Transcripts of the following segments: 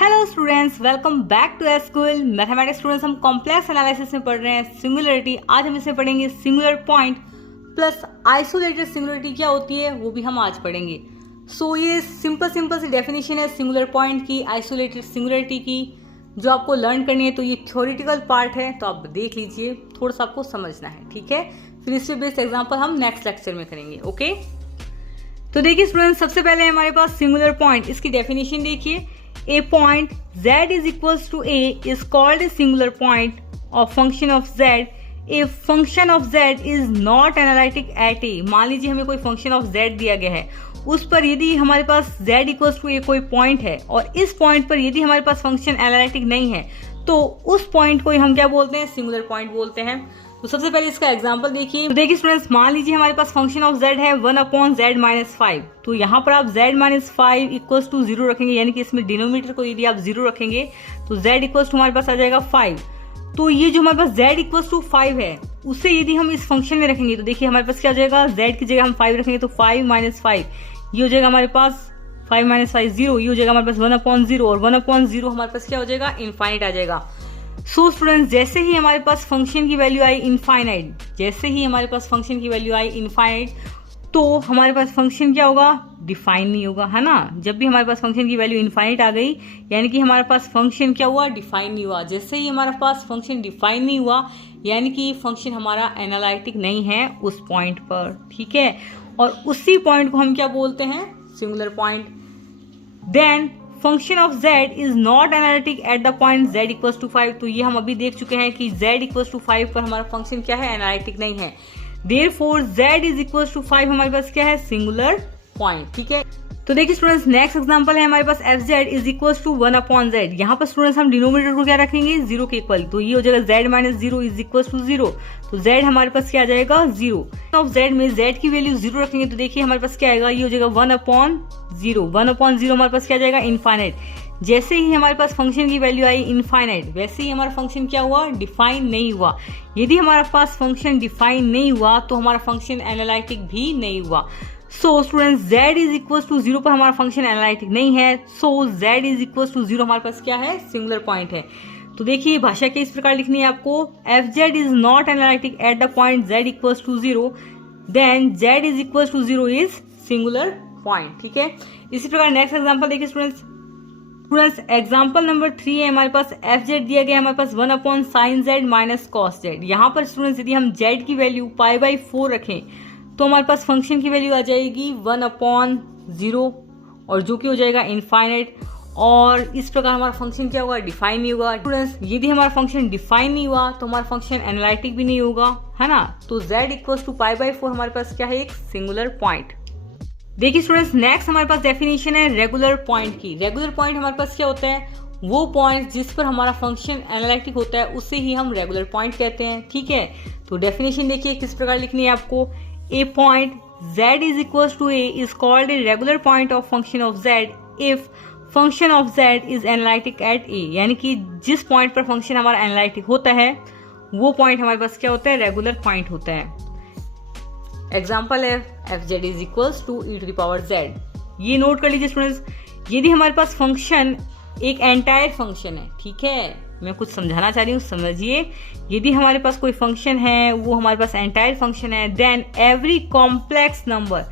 Hello students, welcome back to school mathematics. Students, हम complex analysis में पढ़ रहे हैं सिंगुलरिटी। आज हम इसमें पढ़ेंगे singular point plus isolated singularity क्या होती है वो भी हम आज पढ़ेंगे। सो ये सिंपल सी डेफिनेशन है सिंगुलर पॉइंट की, आइसोलेटेड सिंगुलरिटी की, जो आपको लर्न करनी है। तो ये थ्योरेटिकल पार्ट है, तो आप देख लीजिए, थोड़ा सा आपको समझना है, ठीक है। फिर इस पे बेस्ड एग्जाम्पल हम नेक्स्ट लेक्चर में करेंगे, ओके। तो देखिए स्टूडेंट्स, सबसे पहले हमारे पास सिंगुलर पॉइंट, इसकी डेफिनेशन देखिए। A point z is equals to a is called a singular point of function of z if function of z is not analytic at a। मान लीजिए हमें कोई function of z दिया गया है, उस पर यदि हमारे पास z equals to a कोई point है और इस point पर यदि हमारे पास function analytic नहीं है, तो उस point को हम क्या बोलते हैं, सिंगुलर पॉइंट बोलते हैं। तो सबसे पहले इसका एग्जांपल देखिए। तो देखिए स्टूडेंट्स, मान लीजिए हमारे पास फंक्शन ऑफ z है 1/z-5। तो यहाँ पर आप z-5 इक्वल्स टू 0 रखेंगे, यानी कि इसमें डिनोमिनेटर को यदि आप 0 रखेंगे तो z इक्वल्स टू हमारे पास आ जाएगा 5। तो ये जो हमारे पास z इक्वल्स टू 5 है, उसे यदि हम इस फंक्शन में रखेंगे तो देखिए हमारे पास क्या हो जाएगा, z की जगह हम 5 रखेंगे तो 5-5 ये हो जाएगा हमारे पास 5-5 0, ये हो जाएगा हमारे पास 1/0 और 1/0 हमारे पास क्या हो जाएगा, इनफाइनाइट आ जाएगा। सो स्टूडेंट्स, जैसे ही हमारे पास फंक्शन की वैल्यू आई इनफाइनाइट, जैसे ही हमारे पास फंक्शन की वैल्यू आई इनफाइनाइट, तो हमारे पास फंक्शन क्या होगा, डिफाइन नहीं होगा, है ना। जब भी हमारे पास फंक्शन की वैल्यू इनफाइनाइट आ गई, यानी कि हमारे पास फंक्शन क्या हुआ, डिफाइन नहीं हुआ। जैसे ही हमारे पास फंक्शन डिफाइन नहीं हुआ, यानी कि फंक्शन हमारा एनालिटिक नहीं है उस पॉइंट पर, ठीक है। और उसी पॉइंट को हम क्या बोलते हैं, singular point. Then function of z is not analytic at the point z equals to 5। तो ये हम अभी देख चुके हैं कि z इक्वल्स टू 5 पर हमारा फंक्शन क्या है, एनालिटिक नहीं है। Therefore z is equals to 5 हमारे पास क्या है, सिंगुलर पॉइंट, ठीक है। तो देखिए स्टूडेंट्स, नेक्स्ट एग्जांपल है हमारे पास fz is equals to 1/z। यहाँ पर स्टूडेंट्स हम डिनोमिनेटर को क्या रखेंगे, 0 के इक्वल। तो ये हो जाएगा z-0 इज इक्वल्स टू 0। तो z हमारे पास क्या आ जाएगा, 0। ऑफ z में z की वैल्यू 0 रखेंगे तो देखिए हमारे पास क्या आएगा, ये हो जाएगा 1/0। 1/0 हमारे पास क्या आ जाएगा, इनफाइनाइट। जैसे ही हमारे पास फंक्शन की वैल्यू आई इनफाइनाइट, वैसे ही हमारा फंक्शन क्या हुआ, डिफाइन नहीं हुआ। यदि हमारे पास फंक्शन डिफाइन नहीं हुआ तो हमारा फंक्शन एनालिटिक भी नहीं हुआ। So students, z is equal to 0 पर हमारा फंक्शन एनालिटिक नहीं है। So z is equal to 0 हमारे पास क्या है, सिंगुलर पॉइंट है। तो देखिए भाषा के इस प्रकार लिखनी है आपको, fz is not analytic at the point z equals to 0, then z is equals to 0 is singular point, ठीक है। इसी प्रकार नेक्स्ट एग्जांपल देखिए स्टूडेंट्स। एग्जाम्पल नंबर 3 है हमारे पास, fz दिया गया हमारे पास 1/sin z minus cos z। यहाँ पर स्टूडेंट्स यदि हम z की वैल्यू π/4 रखें तो हमारे पास फंक्शन की वैल्यू आ जाएगी 1/0 और जो कि हो जाएगा इनफाइनाइट। और इस प्रकार हमारा फंक्शन क्या होगा, डिफाइन नहीं होगा। स्टूडेंट्स, यदि हमारा फंक्शन डिफाइन नहीं हुआ तो हमारा फंक्शन एनालिटिक भी नहीं होगा, है ना। तो z इक्वल्स टू π/4 हमारे पास क्या है, एक सिंगुलर पॉइंट। देखिए स्टूडेंट्स, नेक्स्ट हमारे पास डेफिनेशन है रेगुलर पॉइंट की। रेगुलर पॉइंट हमारे पास क्या होता है, वो पॉइंट जिस पर हमारा फंक्शन एनालिटिक होता है उसे ही हम रेगुलर पॉइंट कहते हैं, ठीक है। तो डेफिनेशन देखिए किस प्रकार लिखनी है आपको। A point z is equals to a is called a regular point of function of z if function of z is analytic at a। यानी कि जिस पॉइंट पर फंक्शन हमारा एनालिटिक होता है वो पॉइंट हमारे पास क्या होता है, रेगुलर पॉइंट होता है। एग्जाम्पल है fz is equals to e to the power z। ये नोट कर लीजिए स्टूडेंट्स, यदि हमारे पास फंक्शन एक एंटायर फंक्शन है, ठीक है, मैं कुछ समझाना चाह रही हूँ, समझिए। यदि हमारे पास कोई फंक्शन है, वो हमारे पास एंटायर फंक्शन है, then every complex number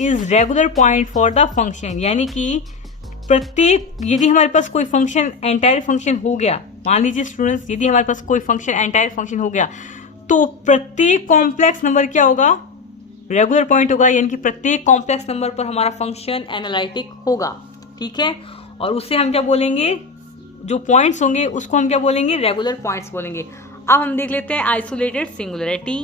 is regular point for the function. यानी कि प्रत्येक, यदि हमारे पास कोई फंक्शन एंटायर फंक्शन हो गया, मान लीजिए स्टूडेंट्स, यदि हमारे पास कोई फंक्शन एंटायर फंक्शन हो गया तो प्रत्येक कॉम्प्लेक्स नंबर क्या होगा, रेगुलर पॉइंट होगा। यानी कि प्रत्येक कॉम्प्लेक्स नंबर पर हमारा फंक्शन एनालिटिक होगा, ठीक है। और उसे हम क्या बोलेंगे, जो पॉइंट्स होंगे उसको हम क्या बोलेंगे, रेगुलर पॉइंट्स बोलेंगे। अब हम देख लेते हैं आइसोलेटेड सिंगुलरिटी।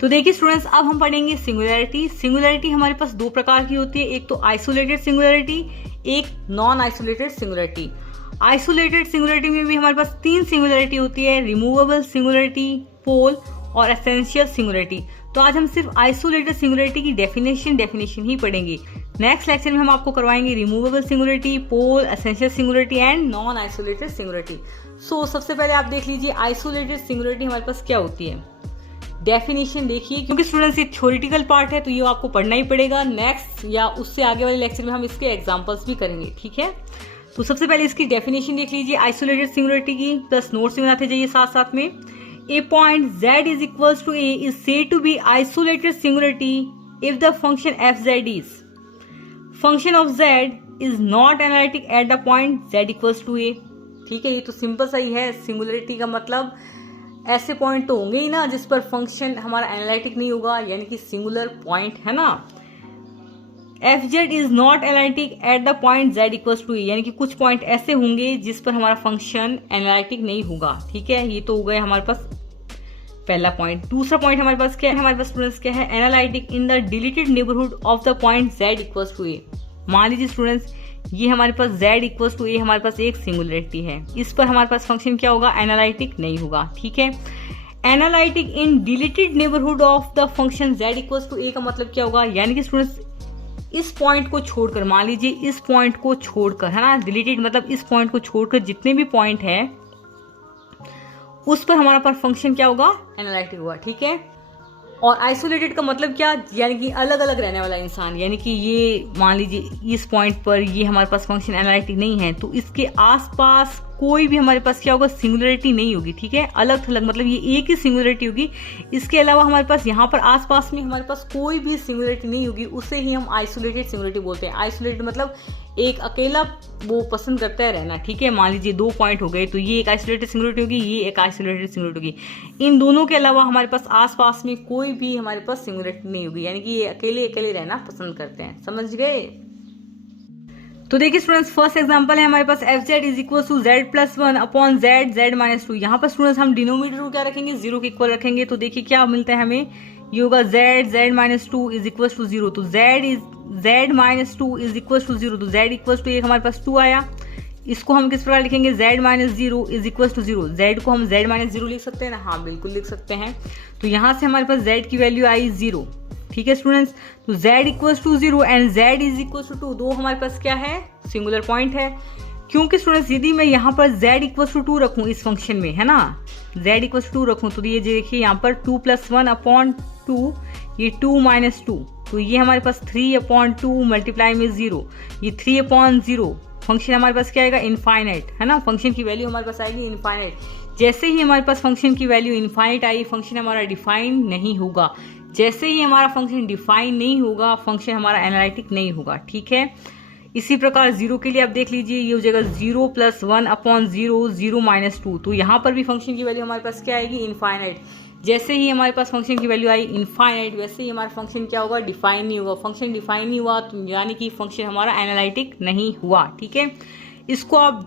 तो देखिए स्टूडेंट्स, अब हम पढ़ेंगे सिंगुलरिटी। सिंगुलरिटी हमारे पास दो प्रकार की होती है, एक तो आइसोलेटेड सिंगुलरिटी, एक non isolated singularity. Isolated singularity में भी हमारे पास 3 सिंगुलरिटी होती है, रिमूवेबल सिंगुलरिटी, पोल और एसेंशियल सिंगुलरिटी। तो आज हम सिर्फ आइसोलेटेड सिंगुलरिटी की डेफिनेशन ही पढ़ेंगे। नेक्स्ट लेक्चर में हम आपको करवाएंगे removable singularity, pole, essential singularity and non isolated singularity. So सबसे पहले आप देख लीजिए आइसोलेटेड सिंगुलरिटी हमारे पास क्या होती है। डेफिनेशन देखिए, क्योंकि स्टूडेंट्स ये थ्योरेटिकल पार्ट है तो ये आपको पढ़ना ही पड़ेगा। नेक्स्ट या उससे आगे वाले लेक्चर में हम इसके एग्जांपल्स भी करेंगे, ठीक है। तो सबसे पहले इसकी डेफिनेशन देख लीजिए आइसोलेटेड सिंगुलरिटी की, प्लस नोट्स भी बनाते जाइए साथ साथ में। A point z is equals to a is said to be isolated singularity if the function fz is function of z is not analytic at the point z equals to a। ठीक है, ये तो simple सा ही है। Singularity का मतलब ऐसे point तो होंगे ही ना जिस पर फंक्शन हमारा एनालिटिक नहीं होगा, यानी कि सिंगुलर पॉइंट है ना। fz is not analytic at the point z equals to a, यानी कि कुछ पॉइंट ऐसे होंगे जिस पर हमारा फंक्शन एनालिटिक नहीं होगा। ठीक है, ये तो हो गया हमारे पास पहला पॉइंट। दूसरा पॉइंट हमारे पास क्या है, हमारे पास स्टूडेंट्स क्या है, analytic in the deleted neighbourhood of the point z equals to a। मान लीजिए स्टूडेंट्स ये हमारे पास z इक्वल्स टू a हमारे पास एक सिंगुलरिटी है, इस पर हमारे पास फंक्शन क्या होगा, एनालिटिक नहीं होगा। ठीक है, analytic in deleted neighbourhood of the function z equals to a का मतलब क्या होगा, यानी कि स्टूडेंट्स इस पॉइंट को छोड़कर, मान लीजिए इस पॉइंट को छोड़कर, है ना, डिलीटेड मतलब इस पॉइंट को छोड़कर जितने भी पॉइंट है उस पर हमारा पर फंक्शन क्या होगा, एनालिटिक होगा। ठीक है, और आइसोलेटेड का मतलब क्या, यानी कि अलग अलग रहने वाला इंसान, यानी कि ये मान लीजिए इस पॉइंट पर ये हमारे पास फंक्शन एनालिटिक नहीं है तो इसके आसपास कोई भी हमारे पास क्या होगा, सिंगुलरिटी नहीं होगी। ठीक है, अलग थलग मतलब ये एक ही सिंगुलरिटी होगी, इसके अलावा हमारे पास यहाँ पर आसपास में हमारे पास कोई भी सिंगुलरिटी नहीं होगी, उसे ही हम आइसोलेटेड सिंगुलरिटी बोलते हैं। आइसोलेटेड मतलब एक अकेला वो पसंद करता है रहना। ठीक है, मान लीजिए दो पॉइंट हो गए तो ये एक आइसोलेटेड सिंगुलरिटी होगी, ये एक आइसोलेटेड सिंगुलरिटी होगी। इन दोनों के अलावा हमारे पास आसपास में कोई भी हमारे पास सिंगुलरिटी नहीं होगी, यानी कि ये अकेले अकेले रहना पसंद करते हैं। समझ गए। तो देखिए स्टूडेंट्स, फर्स्ट एग्जांपल है हमारे पास fz is equal to z plus 1 upon z minus 2। यहाँ पर स्टूडेंट्स हम डिनोमिनेटर को क्या रखेंगे, जीरो के इक्वल रखेंगे। तो देखिए क्या मिलता है हमें, ये होगा z minus 2 is equal to 0। तो z minus 2 is equal to 0, तो z इक्वल टू एक हमारे पास 2 आया। इसको हम किस प्रकार लिखेंगे, z minus 0 is equal to 0। z को हम z माइनस 0 लिख सकते हैं ना, हाँ बिल्कुल लिख सकते हैं। तो यहाँ से हमारे पास z की वैल्यू आई 0। ठीक है स्टूडेंट्स, तो z equal to 0 and z is equal to 2, दो हमारे पास क्या है, सिंगुलर पॉइंट है। क्योंकि स्टूडेंट्स यदि मैं यहाँ पर z इक्वल टू 2 रखूँ इस फंक्शन में, है ना, z इक्वल टू 2 रखूँ तो ये देखिए यहाँ पर 2 प्लस 1 अपॉन 2, ये 2 माइनस 2, तो ये हमारे पास 3 अपॉन 2 मल्टीप्लाई में 0, ये 3 अपॉन 0। फंक्शन हमारे पास क्या आएगा, इनफाइनाइट, है ना, फंक्शन की वैल्यू हमारे पास आएगी इनफाइनाइट। जैसे ही हमारे पास फंक्शन की वैल्यू इनफाइनाइट आई, फंक्शन हमारा डिफाइन नहीं होगा। जैसे ही हमारा फंक्शन डिफाइन नहीं होगा, फंक्शन हमारा एनालिटिक नहीं होगा। ठीक है, इसी प्रकार 0 के लिए आप देख लीजिए, ये हो जाएगा 0 प्लस 1 अपॉन 0, 0 माइनस 2। तो यहाँ पर भी फंक्शन की वैल्यू हमारे पास क्या आएगी, इनफाइनाइट। जैसे ही हमारे पास फंक्शन की वैल्यू आई इनफाइनाइट, वैसे ही हमारा फंक्शन क्या होगा, डिफाइन नहीं होगा। फंक्शन डिफाइन नहीं हुआ तो यानी कि फंक्शन हमारा एनालिटिक नहीं हुआ। ठीक है, इसको आप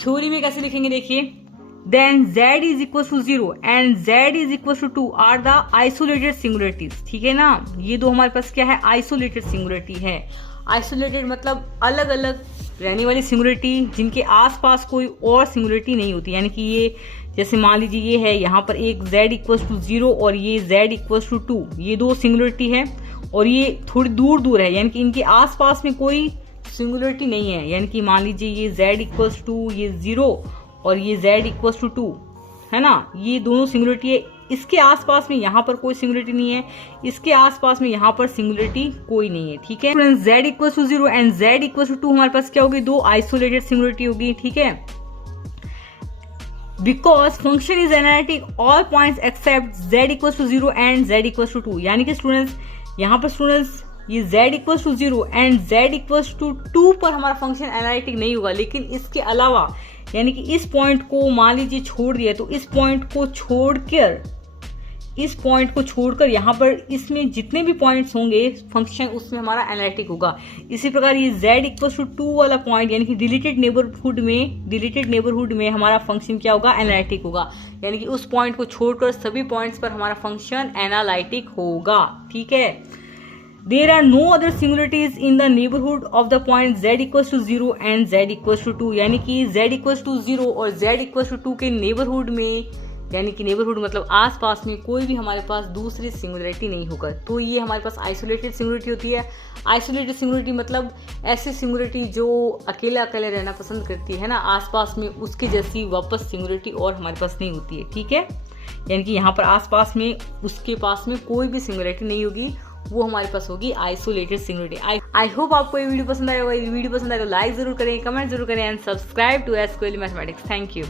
थ्योरी में कैसे लिखेंगे, देखिए, then z is equals to 0 and z is equals to 2 are the isolated singularities। ठीक है ना, ये दो हमारे पास क्या है, आइसोलेटेड सिंगुलरिटी है। आइसोलेटेड मतलब अलग अलग रहने वाली सिंगुलरिटी जिनके आसपास कोई और सिंगुलरिटी नहीं होती, यानी कि ये जैसे मान लीजिए ये है यहाँ पर एक z इक्वल्स टू 0 और ये z इक्वल्स टू 2, ये दो सिंगुलरिटी है और ये थोड़ी दूर दूर है, यानी कि इनके आसपास में कोई सिंगुलरिटी नहीं है। यानी कि मान लीजिए ये z इक्वल्स टू ये 0 और ये z इक्वल्स टू 2, है ना, ये दोनों सिंगुलरिटी है। इसके आसपास में यहाँ पर कोई सिंगुलरिटी नहीं है, इसके आसपास में यहाँ पर सिंगुलरिटी कोई नहीं है। ठीक है, z equals to 0 and z equals to 2 हमारे पास क्या होगी, दो आइसोलेटेड सिंगुलरिटी होगी। ठीक है, because function is analytic all points except z equals to 0 and z equals to 2। यानी कि स्टूडेंट्स यहाँ पर स्टूडेंट्स ये z equals to 0 and z equals to 2 पर हमारा फंक्शन एनालिटिक नहीं होगा, लेकिन इसके अलावा यानी कि इस पॉइंट को मान लीजिए छोड़ दिया, तो इस पॉइंट को छोड़कर यहाँ पर इसमें जितने भी पॉइंट्स होंगे फंक्शन उसमें हमारा एनालिटिक होगा। इसी प्रकार ये z इक्वल टू 2 वाला पॉइंट यानी कि डिलीटेड नेबरहुड में हमारा फंक्शन क्या होगा, एनालिटिक होगा। यानी कि उस पॉइंट को छोड़कर सभी पॉइंट्स पर हमारा फंक्शन एनालिटिक होगा। ठीक है, there are no other singularities in the neighborhood of the point z equals to 0 and z equals to 2। यानी कि z equals to 0 और z equals to 2 के नेबरहुड में, यानी कि नेबरहुड मतलब आसपास में कोई भी हमारे पास दूसरी सिंगुलरिटी नहीं होगा, तो ये हमारे पास आइसोलेटेड सिंगुलरिटी होती है। आइसोलेटेड सिंगुलरिटी मतलब ऐसी सिंगुलरिटी जो अकेले अकेले रहना पसंद करती है ना, आसपास में उसके जैसी वापस सिंगुलरिटी और हमारे पास नहीं होती है। ठीक है, यानी कि यहाँ पर आसपास में उसके पास में कोई भी सिंगुलरिटी नहीं होगी, वो हमारे पास होगी आइसोलेटेड सिंगुलरिटी। आई होप आपको ये वीडियो पसंद आया होगा। ये वीडियो पसंद आए तो लाइक जरूर करें, कमेंट जरूर करें and subscribe to SQL mathematics. Thank you.